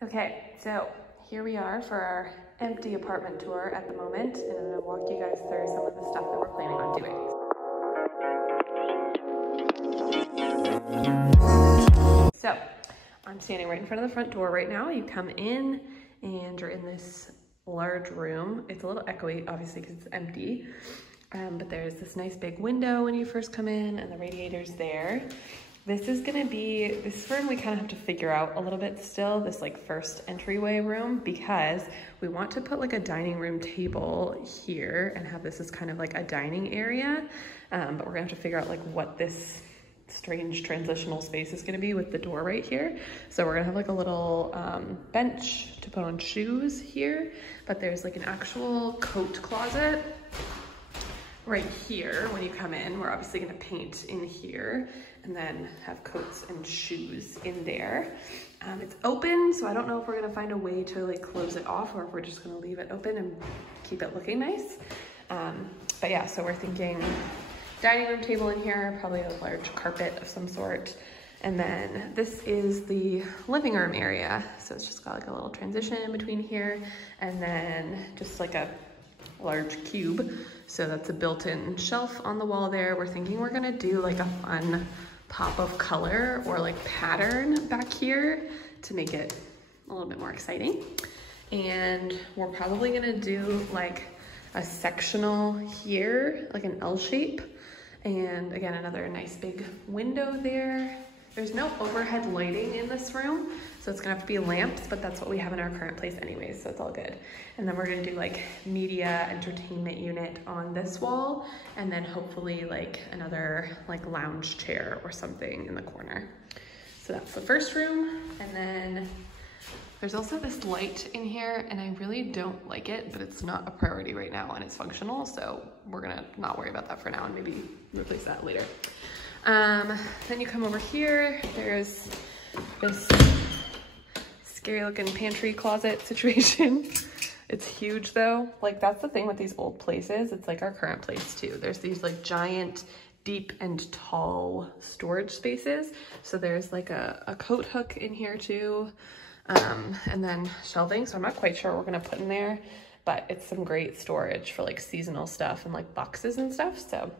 Okay, so here we are for our empty apartment tour at the moment, and I'm gonna walk you guys through some of the stuff that we're planning on doing. So, I'm standing right in front of the front door right now. You come in and you're in this large room. It's a little echoey, obviously, because it's empty. But there's this nice big window when you first come in, and the radiator's there. This is gonna be, this room we kind of have to figure out a little bit still, this like first entryway room, because we want to put like a dining room table here and have this as kind of like a dining area. But we're gonna have to figure out like what this strange transitional space is gonna be with the door right here. So we're gonna have like a little bench to put on shoes here, but there's like an actual coat closet right here. When you come in, we're obviously gonna paint in here and then have coats and shoes in there. It's open, so I don't know if we're gonna find a way to like close it off or if we're just gonna leave it open and keep it looking nice. But yeah, so we're thinking dining room table in here, probably a large carpet of some sort. And then this is the living room area. So it's just got like a little transition in between here and then just like a large cube. So that's a built-in shelf on the wall there. We're thinking we're gonna do like a fun pop of color or like pattern back here to make it a little bit more exciting. And we're probably gonna do like a sectional here, like an L shape. And again, another nice big window there. There's no overhead lighting in this room, so it's gonna have to be lamps, but that's what we have in our current place anyways, so it's all good. And then we're gonna do like media entertainment unit on this wall, and then hopefully like another like lounge chair or something in the corner. So that's the first room. And then there's also this light in here, and I really don't like it, but it's not a priority right now and it's functional, so we're gonna not worry about that for now and maybe replace that later. Then you come over here, there's this scary looking pantry closet situation. It's huge though. Like that's the thing with these old places. It's like our current place too. There's these like giant, deep and tall storage spaces. So there's like a coat hook in here too. And then shelving. So I'm not quite sure what we're gonna put in there, but it's some great storage for like seasonal stuff and like boxes and stuff. So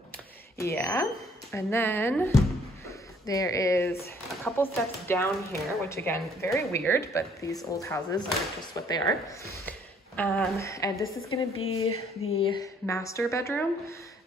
yeah. And then there is a couple steps down here, which again, very weird, but these old houses are just what they are. And this is gonna be the master bedroom.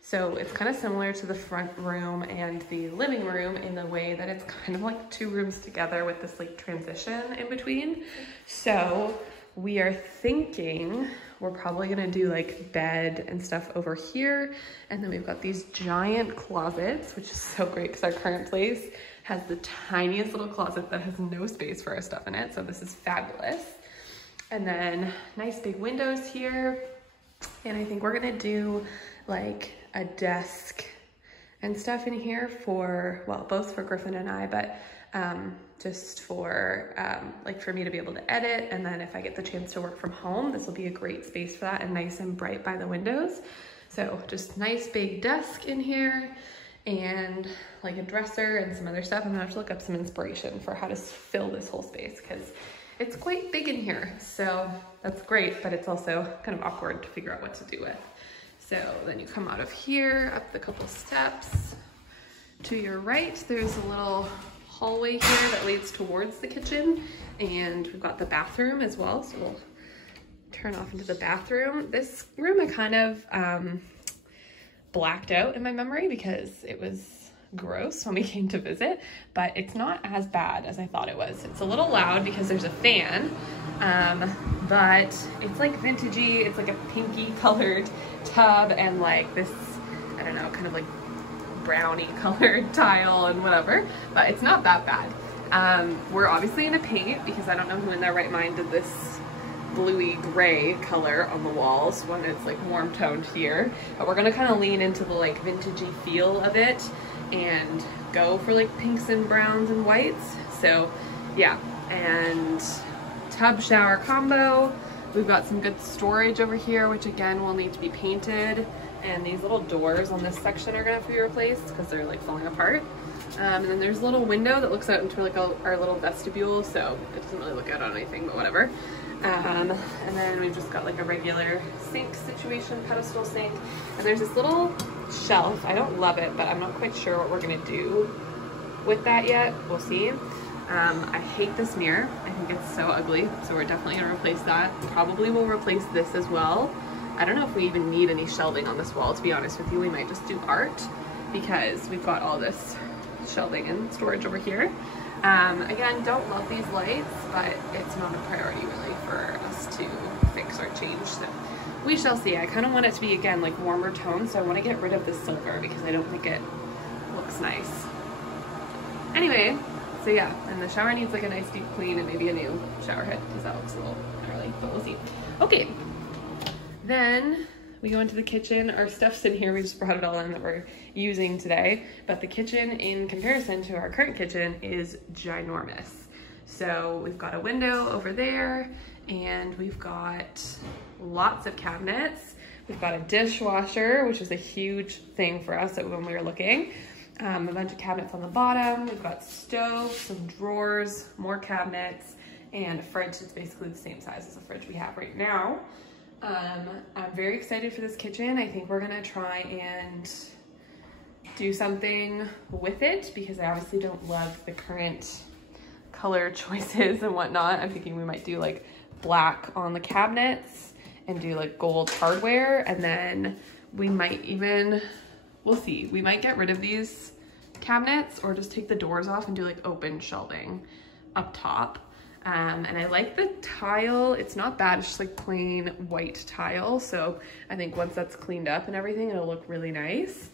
So it's kind of similar to the front room and the living room in the way that it's kind of like two rooms together with this like transition in between. So we are thinking we're probably gonna do like bed and stuff over here. And then we've got these giant closets, which is so great because our current place has the tiniest little closet that has no space for our stuff in it. So this is fabulous. And then nice big windows here. And I think we're gonna do like a desk and stuff in here for, well, both for Griffin and I, but just for like for me to be able to edit. And then if I get the chance to work from home, this will be a great space for that and nice and bright by the windows. So just nice big desk in here and like a dresser and some other stuff. I'm gonna have to look up some inspiration for how to fill this whole space because it's quite big in here. So that's great, but it's also kind of awkward to figure out what to do with. So then you come out of here, up the couple steps. To your right, there's a little hallway here that leads towards the kitchen, and we've got the bathroom as well. So we'll turn off into the bathroom. This room I kind of blacked out in my memory because it was gross when we came to visit, but it's not as bad as I thought it was. It's a little loud because there's a fan, but it's like vintagey. It's like a pinky colored tub and like this, I don't know, kind of like brownie colored tile and whatever, but it's not that bad. We're obviously gonna paint because I don't know who in their right mind did this bluey gray color on the walls when it's like warm toned here, but we're gonna kind of lean into the like vintagey feel of it and go for like pinks and browns and whites. So yeah, and tub shower combo. We've got some good storage over here, which again will need to be painted. and these little doors on this section are gonna have to be replaced because they're like falling apart. And then there's a little window that looks out into like our little vestibule, so it doesn't really look out on anything, but whatever. And then we've just got like a regular sink situation, pedestal sink, and there's this little shelf. I don't love it, but I'm not quite sure what we're gonna do with that yet. We'll see. I hate this mirror. I think it's so ugly, so we're definitely gonna replace that. Probably will replace this as well. I don't know if we even need any shelving on this wall, to be honest with you. We might just do art because we've got all this shelving and storage over here. Again, don't love these lights, but it's not a priority really for us to fix or change, so we shall see. I kind of want it to be, again, like warmer tones, so I want to get rid of the silver because I don't think it looks nice. Anyway, so yeah, and the shower needs like a nice deep clean and maybe a new shower head because that looks a little gnarly, but we'll see. Okay, then we go into the kitchen. Our stuff's in here. We just brought it all in that we're using today. But the kitchen, in comparison to our current kitchen, is ginormous. So we've got a window over there, and we've got lots of cabinets. We've got a dishwasher, which is a huge thing for us when we were looking. A bunch of cabinets on the bottom. We've got stove, some drawers, more cabinets, and a fridge that's basically the same size as the fridge we have right now. I'm very excited for this kitchen. I think we're gonna try and do something with it because I obviously don't love the current color choices and whatnot. I'm thinking we might do like black on the cabinets and do like gold hardware, and then we might even, we'll see, we might get rid of these cabinets or just take the doors off and do like open shelving up top. And I like the tile. It's not bad. It's just like plain white tile. So I think once that's cleaned up and everything, it'll look really nice.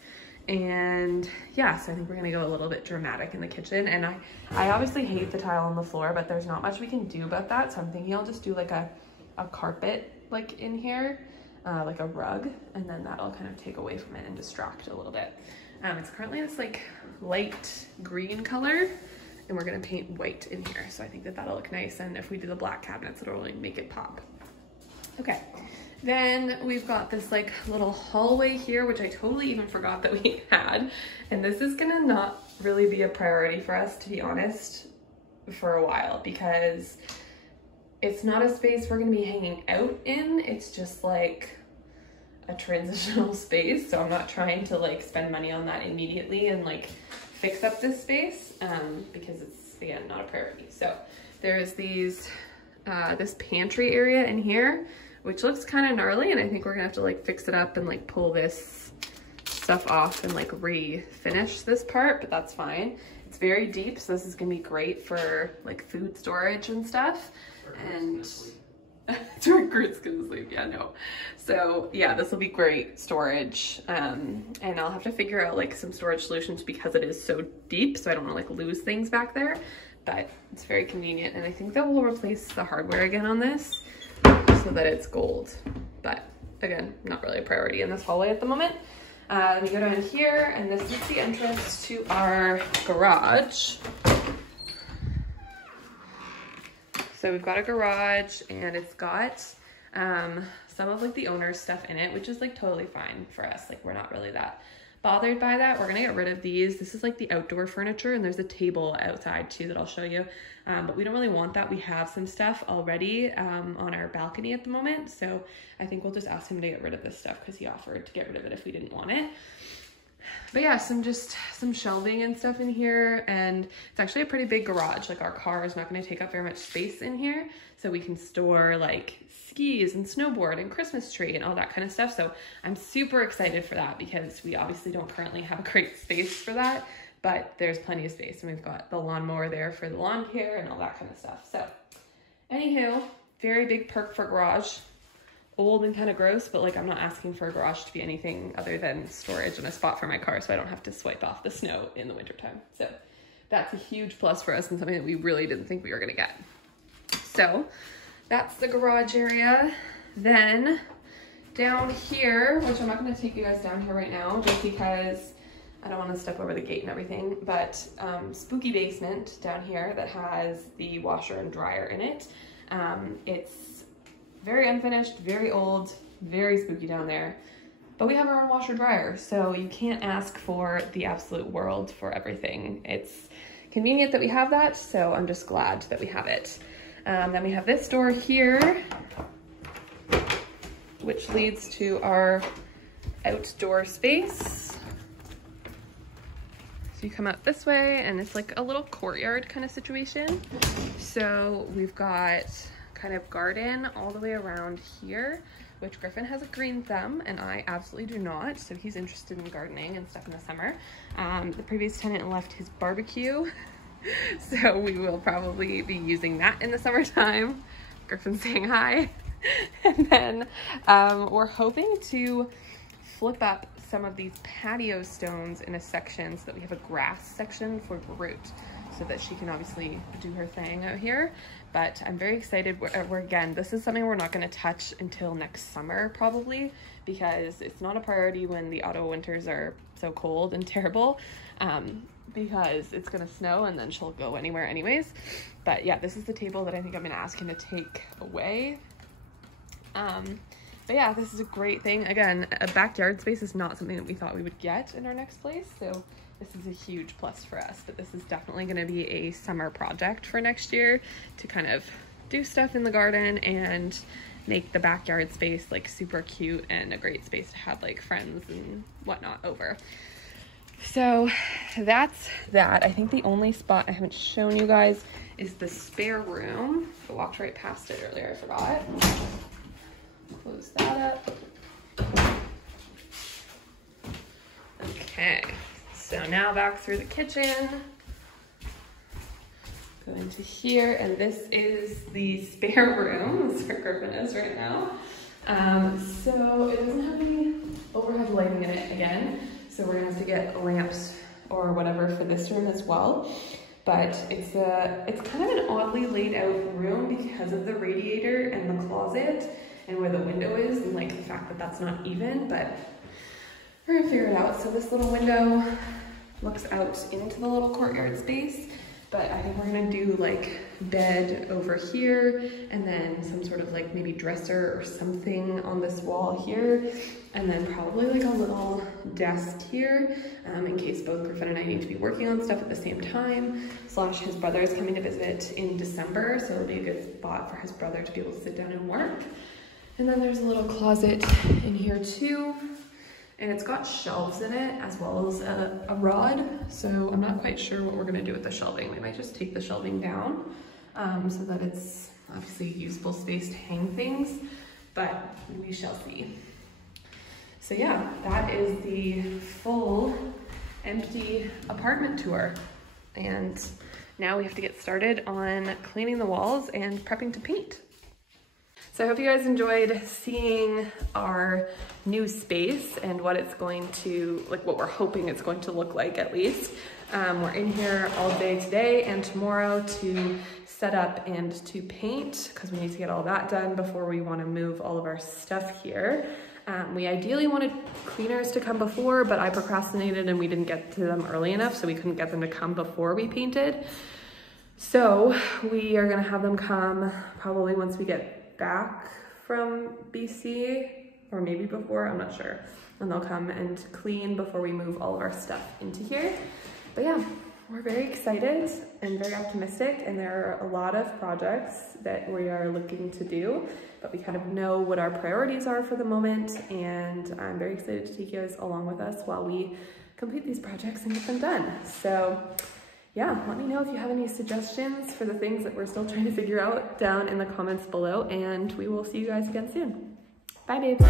And yeah, so I think we're gonna go a little bit dramatic in the kitchen. And I obviously hate the tile on the floor, but there's not much we can do about that. So I'm thinking I'll just do like a carpet like in here, like a rug, and then that'll kind of take away from it and distract a little bit. It's currently this like light green color, and we're gonna paint white in here. So I think that that'll look nice. And if we do the black cabinets, it'll really make it pop. Okay, then we've got this like little hallway here, which I totally even forgot that we had. And this is gonna not really be a priority for us, to be honest, for a while, because it's not a space we're gonna be hanging out in. It's just like a transitional space. So I'm not trying to like spend money on that immediately and like fix up this space because it's, again, not a priority. So there's these, this pantry area in here, which looks kind of gnarly, and I think we're gonna have to like fix it up and like pull this stuff off and like refinish this part, but that's fine. It's very deep, so this is gonna be great for like food storage and stuff. And it's where Groot's gonna sleep, yeah, no. So yeah, this will be great storage. And I'll have to figure out like some storage solutions because it is so deep, so I don't wanna like lose things back there, but it's very convenient. And I think that we'll replace the hardware again on this so that it's gold. But again, not really a priority in this hallway at the moment. We go down here, and this is the entrance to our garage. So we've got a garage, and it's got some of like the owner's stuff in it, which is like totally fine for us. Like we're not really that bothered by that. We're gonna get rid of these. This is like the outdoor furniture, and there's a table outside too that I'll show you. But we don't really want that. We have some stuff already on our balcony at the moment. So I think we'll just ask him to get rid of this stuff because he offered to get rid of it if we didn't want it. But yeah, some shelving and stuff in here, and it's actually a pretty big garage. Like our car is not going to take up very much space in here, so we can store like skis and snowboard and Christmas tree and all that kind of stuff. So I'm super excited for that because we obviously don't currently have a great space for that, but there's plenty of space, and we've got the lawnmower there for the lawn care and all that kind of stuff. So anywho, very big perk for garage. Old and kind of gross, but like I'm not asking for a garage to be anything other than storage and a spot for my car so I don't have to swipe off the snow in the wintertime. So that's a huge plus for us and something that we really didn't think we were gonna get. So that's the garage area. Then down here, which I'm not gonna take you guys down here right now just because I don't want to step over the gate and everything, but spooky basement down here that has the washer and dryer in it. It's very unfinished, very old, very spooky down there. but we have our own washer dryer, so you can't ask for the absolute world for everything. It's convenient that we have that, so I'm just glad that we have it. Then we have this door here, which leads to our outdoor space. So you come out this way and it's like a little courtyard kind of situation. So we've got kind of garden all the way around here, which Griffin has a green thumb and I absolutely do not. So he's interested in gardening and stuff in the summer. The previous tenant left his barbecue. So we will probably be using that in the summertime. Griffin's saying hi. And then we're hoping to flip up some of these patio stones in a section so that we have a grass section for Groot, so that she can obviously do her thing out here. But I'm very excited. We're again, this is something we're not going to touch until next summer probably, because it's not a priority when the auto winters are so cold and terrible, because it's going to snow and then she'll go anywhere anyways. But yeah, this is the table that I think I'm going to ask him to take away. But yeah, this is a great thing. Again, a backyard space is not something that we thought we would get in our next place, so this is a huge plus for us. But this is definitely going to be a summer project for next year to kind of do stuff in the garden and make the backyard space like super cute and a great space to have like friends and whatnot over. So that's that. I think the only spot I haven't shown you guys is the spare room. I walked right past it earlier, I forgot. Close that up. Okay, so now back through the kitchen. Go into here, and this is the spare room. That's where Griffin is right now. So it doesn't have any overhead lighting in it again, so we're gonna have to get lamps or whatever for this room as well. But it's kind of an oddly laid out room because of the radiator and the closet and where the window is, and like the fact that that's not even, but we're gonna figure it out. So this little window looks out into the little courtyard space, but I think we're gonna do like bed over here and then some sort of like maybe dresser or something on this wall here, and then probably like a little desk here in case both Griffin and I need to be working on stuff at the same time, / his brother is coming to visit in December, so it'll be a good spot for his brother to be able to sit down and work. And then there's a little closet in here too, and it's got shelves in it as well as a rod, so I'm not quite sure what we're gonna do with the shelving. We might just take the shelving down so that it's obviously a usable space to hang things, but we shall see. So yeah, that is the full empty apartment tour, and now we have to get started on cleaning the walls and prepping to paint. So I hope you guys enjoyed seeing our new space and what it's going to, like what we're hoping it's going to look like at least. We're in here all day today and tomorrow to set up and to paint, because we need to get all that done before we want to move all of our stuff here. We ideally wanted cleaners to come before, but I procrastinated and we didn't get to them early enough, so we couldn't get them to come before we painted. So we are gonna have them come probably once we get back from BC, or maybe before, I'm not sure. And they'll come and clean before we move all of our stuff into here. But yeah, we're very excited and very optimistic, and there are a lot of projects that we are looking to do, but we kind of know what our priorities are for the moment, and I'm very excited to take you guys along with us while we complete these projects and get them done. So yeah, let me know if you have any suggestions for the things that we're still trying to figure out down in the comments below, and we will see you guys again soon. Bye, babes.